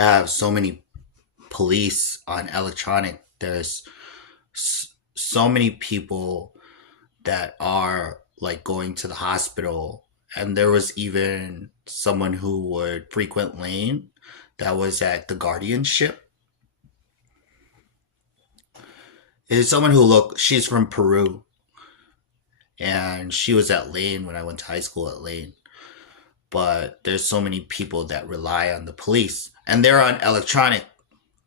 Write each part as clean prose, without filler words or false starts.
have so many police on electronic. There's so many people that are like going to the hospital, and there was even someone who would frequent Lane that was at the guardianship. Is someone who look she's from Peru, and she was at Lane when I went to high school at Lane. But there's so many people that rely on the police, and they're on electronic.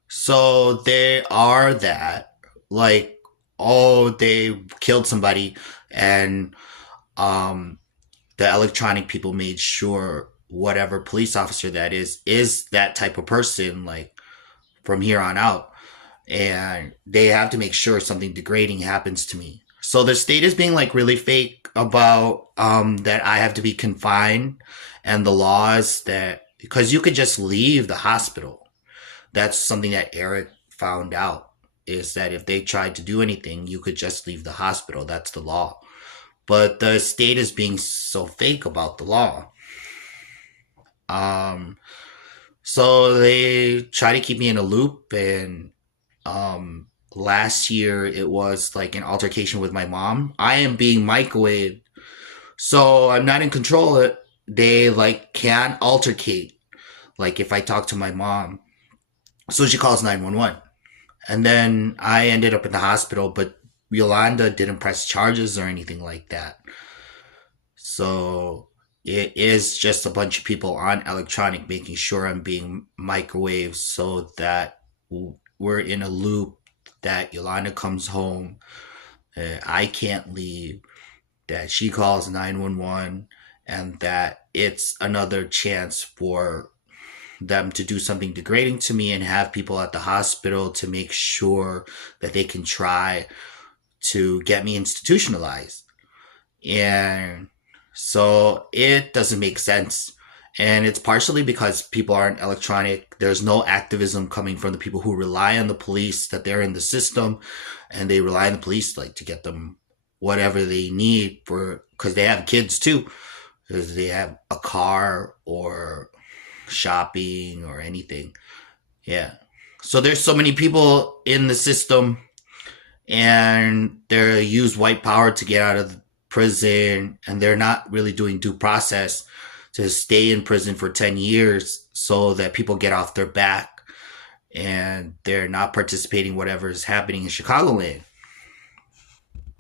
So they are that, like, oh, they killed somebody, and um the electronic people made sure whatever police officer that is that type of person, like, from here on out. And they have to make sure something degrading happens to me. So the state is being like really fake about that I have to be confined, and the laws that, because you could just leave the hospital. That's something that Eric found out, is that if they tried to do anything, you could just leave the hospital. That's the law. But the state is being so fake about the law. Um, so they try to keep me in a loop, and last year it was like an altercation with my mom. I am being microwaved, so I'm not in control of it. They like can't altercate. Like if I talk to my mom, so she calls 911, and then I ended up in the hospital, but Yolanda didn't press charges or anything like that. So it is just a bunch of people on electronic making sure I'm being microwaved, so that we're in a loop, that Yolanda comes home, I can't leave, that she calls 911, and that it's another chance for them to do something degrading to me and have people at the hospital to make sure that they can try to get me institutionalized. And so it doesn't make sense. And it's partially because people aren't electronic. There's no activism coming from the people who rely on the police, that they're in the system, and they rely on the police like to get them whatever they need, for because they have kids too. Because they have a car or shopping or anything. Yeah. So there's so many people in the system, and they use white power to get out of prison, and they're not really doing due process to stay in prison for 10 years so that people get off their back, and they're not participating in whatever is happening in Chicagoland.